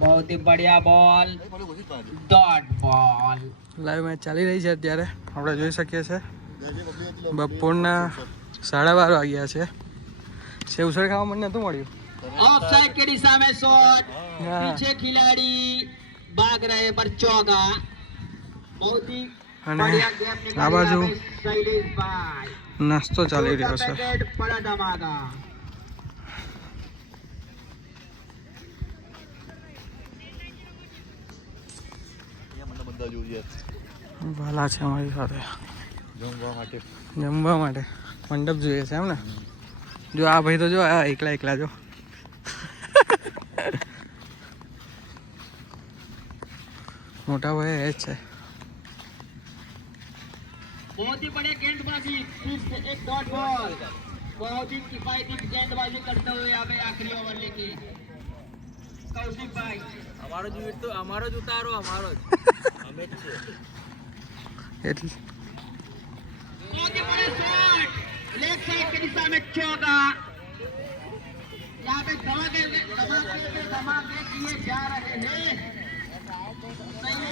બહુત બઢિયા બોલ. ડોટ બોલ. લાઈવ મેચ ચાલી રહી છે અત્યારે. આપણે જોઈ શકીએ છીએ. બપોરના સાડા બાર વાગ્યા છે. સેવસર ખાવા મને નતું મળ્યું. ઓફસાઇડ કેડી સામે શોટ પીછે ખિલાડી ભાગ રહે પર ચોગા બહુત ही અને આ બાજુ નાસ્તો ચાલી રહ્યો છે. पैकेट बड़ा धमाका વાલા છે અમારી સાથે જમવા માટે જમવા માટે મંડપ જોઈએ છે એમ ને જો આ ભાઈ તો જો આ એકલા એકલા જો મોટા ભાઈ એ જ છે बहुत ही बढ़िया गेंदबाजी फिर से एक डॉट बॉल बहुत ही किफायती गेंदबाजी करते हुए यहाँ पे आखिरी ओवर लेके कौशिक भाई અમારો જ તો અમારો જ ઉતારો અમારો જ અમે જ છે એટલે बहुत ही बड़े शॉट लेग साइड की दिशा में चौका यहाँ पे धमाके धमाके पे धमाके किए जा रहे हैं सही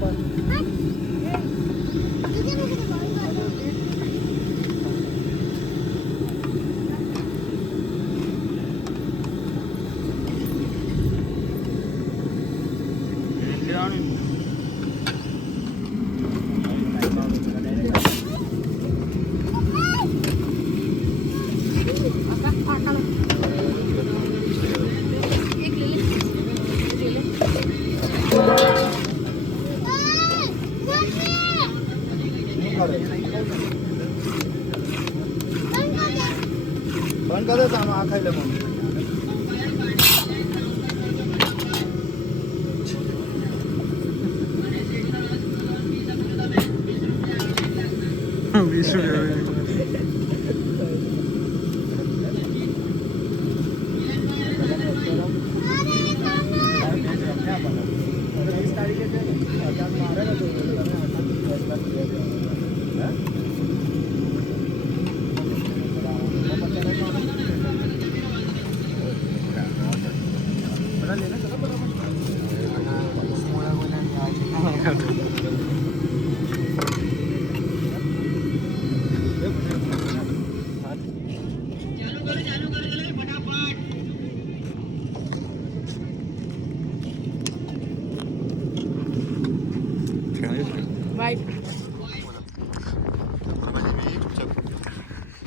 બંધ કરો તો આમાં આખાઈ ખાઈ લે મમ્મી બીજું કહેવાય.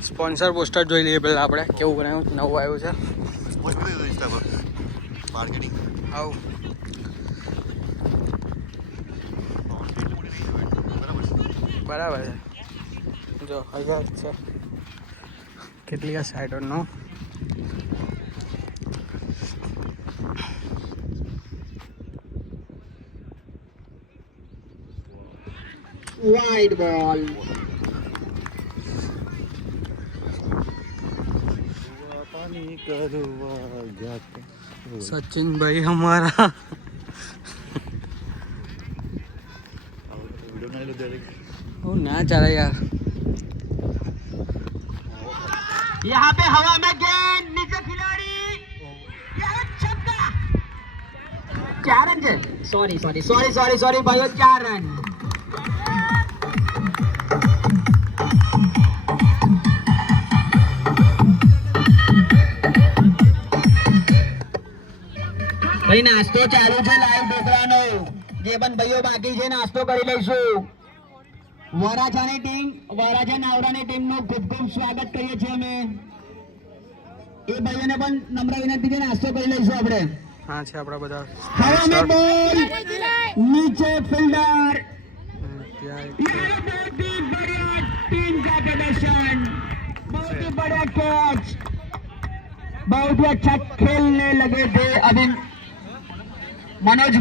સ્પોન્સર પોસ્ટર જોઈ લઈએ પહેલાં આપણે. કેવું બનાવ્યું નવું આવ્યું છે. ઇન્સ્ટા બરાબર છે. જો હજાર છે. કેટલી આ સાઈડ wide ball. सचिन भाई हमारा। वो ना रहा यार। यहाँ पे हवा में गेंद नीचे खिलाड़ी। क्या run sorry sorry sorry sorry sorry भाई चार रन। ભાઈ નાસ્તો ચાલુ છે લાઈવ ઢોકળાનો જે પણ ભાઈઓ બાકી છે નાસ્તો કરી લઈશું. વરાછાની ટીમ વરાછા નાવડાની ટીમનું ખૂબ ખૂબ સ્વાગત કરીએ છીએ અમે. એ ભાઈઓને પણ નમ્ર વિનંતી છે નાસ્તો કરી લઈશું આપણે. હા છે આપણા બધા. હવે અમે બોલ નીચે ફિલ્ડર. ટીમ કા પ્રદર્શન બહુ ही बड़ा कैच बहुत ही अच्छा खेलने लगे थे अभी మనోజ్